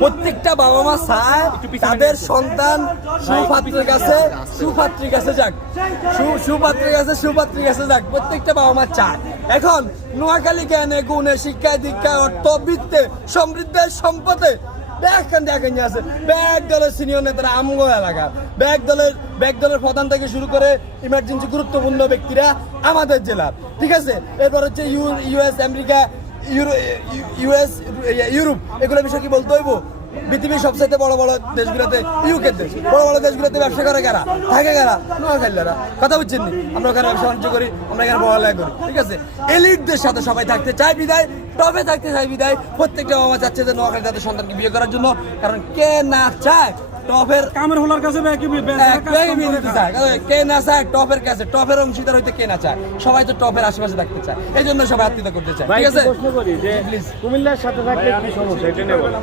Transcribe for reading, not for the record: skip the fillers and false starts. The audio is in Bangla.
প্রত্যেকটা বাবা মা চায় তাদের সন্তান সুপাত্রের কাছে যাক, সুপাত্রের কাছে যাক, প্রত্যেকটা বাবা মা চায়। এখন নোয়াখালী জ্ঞানে গুণে শিক্ষায় দীক্ষায় অর্থ বৃত্তে সমৃদ্ধের সম্পদে ব্যাগ আছে। ব্যাগ দলের সিনিয়র নেতারা আমগো এলাকার ব্যাগ দলের প্রধান থেকে শুরু করে ইমার্জেন্সি গুরুত্বপূর্ণ ব্যক্তিরা আমাদের জেলার, ঠিক আছে। এরপর হচ্ছে ইউএস আমেরিকা ইউরোপ, এগুলো বিষয় কি বলতে হইব? পৃথিবীর সবচেয়ে বড় বড় দেশগুলোতে, ইউকের দেশ, বড় দেশগুলোতে ব্যবসা করে কারা থাকে, কারা নোয়াখালীরা। কথা বুঝছেন নি? আমরা এখানে ব্যবসা বাণিজ্য করি, আমরা এখানে পড়ালেখা করি, ঠিক আছে। এলিটদের সাথে সবাই থাকতে চায় বিদায়, টপে থাকতে চায় বিদায়। প্রত্যেকটা বাবা চাচ্ছে যে নোয়াখালী তাদের সন্তানকে বিয়ে করার জন্য, কারণ কে না চায় টপের কামের হোলার কাছে কে না চায় টপের কাছে, টপের অংশীদার হইতে কে না চায়? সবাই তো টপের আশেপাশে থাকতে চায়, এই জন্য সবাই আত্মীয়তা করতে চায়, ঠিক আছে। প্রশ্ন করি যে কুমিল্লার সাথে থাকলে কি সমস্যা, এটা নিয়ে বলেন।